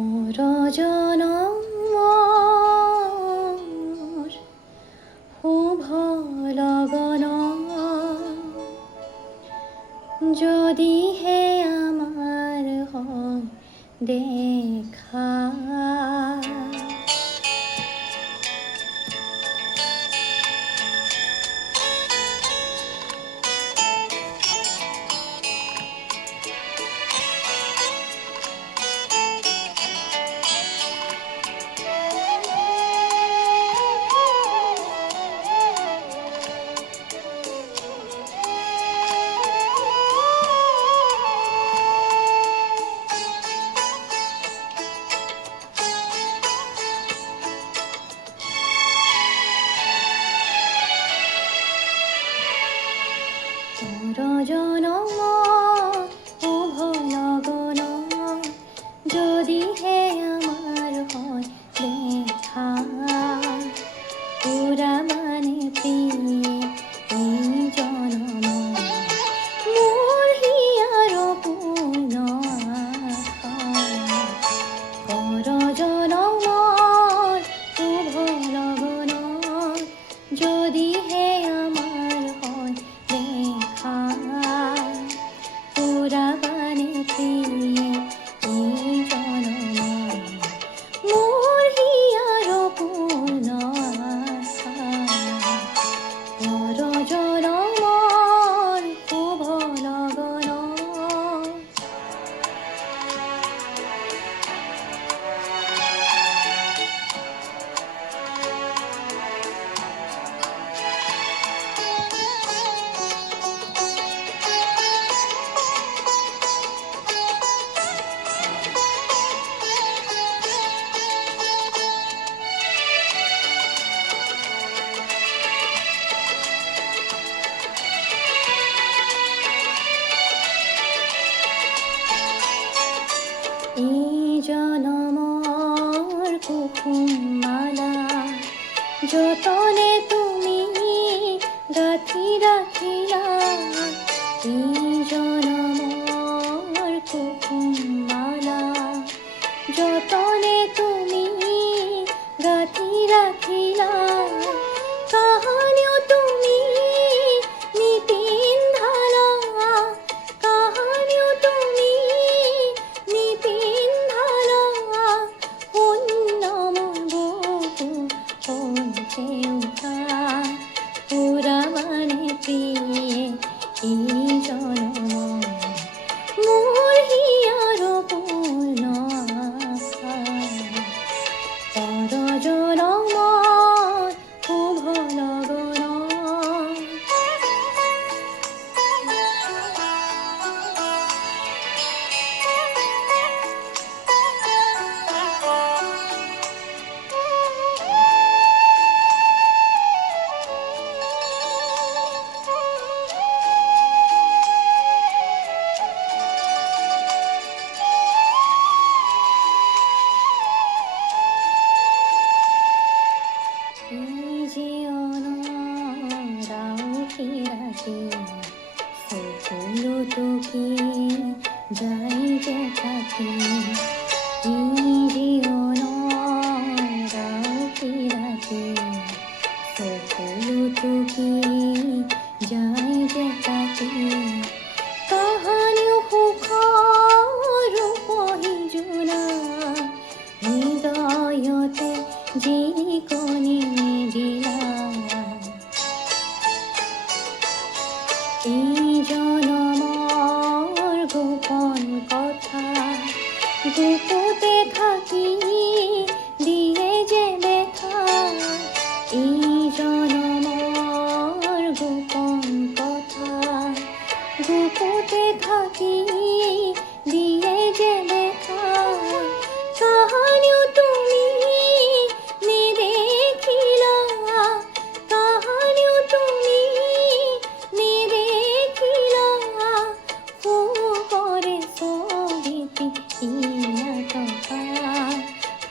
পৰজনমৰ শুভ লগন যদিহে আমাৰ হয় দেখা। পৰজনমৰ শুভ লগন যদিহে আমাৰ হয় দেখা। পুৰা মানে প্ৰিয়ে এই জনম মোৰ হিয়াৰ পূৰ্ণ আশা। পৰজনমৰ শুভ লগন যদিহে আমাৰ হয় দেখা। পুৰা মানে প্ৰিয়ে এই জনম মোৰ হিয়াৰ পূৰ্ণ আশা। পৰজনমৰ শুভ লগন। এই জনমৰ কুসুম মালা যতনে তুমি গাঁঠি ৰাখিলা। এই জনমৰ কুসুম মালা যতনে তুমি গাঁঠি ৰাখিলা। কাহানিও তুমি নিপিন্ধালা, কাহানিও তুমি নিপিন্ধালা। শূন্য মোৰ বুকু হৈছে উশাহ। পুৰা মানে প্ৰিয়ে এই জনম মোৰ হিয়াৰ পূৰ্ণ আশা। পৰজনমৰ শুভ লগন। এই জীৱনৰ আউসী ৰাতি সকলোতো কি যায় যে থাকি। এই জীৱনৰ আউসী ৰাতি সকলোতো কি যায় যে থাকি। কাহানিও সুখৰ ৰূপহী জোনা হৃদয়তে যিকণি নিদিলা। এই জনমৰ গোপন কথা গুপুতে থাকি দিয়ে যে দেখা। এই জনমৰ গোপন কথা গুপুতে থাকি দিয়ে যে দেখা। কাহানিও তুমি নেদেখিলা, কাহানিও তুমি নেদেখিলা। সুকৰে ছবিটি ইনা টকা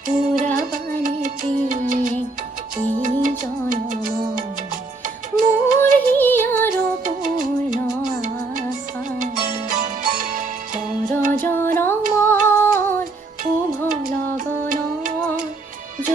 পুৰা বানে প্ৰিয়ে এই জনম মোৰ হিয়াৰ পূৰ্ণ আশা। পৰজনমৰ শুভ লগনত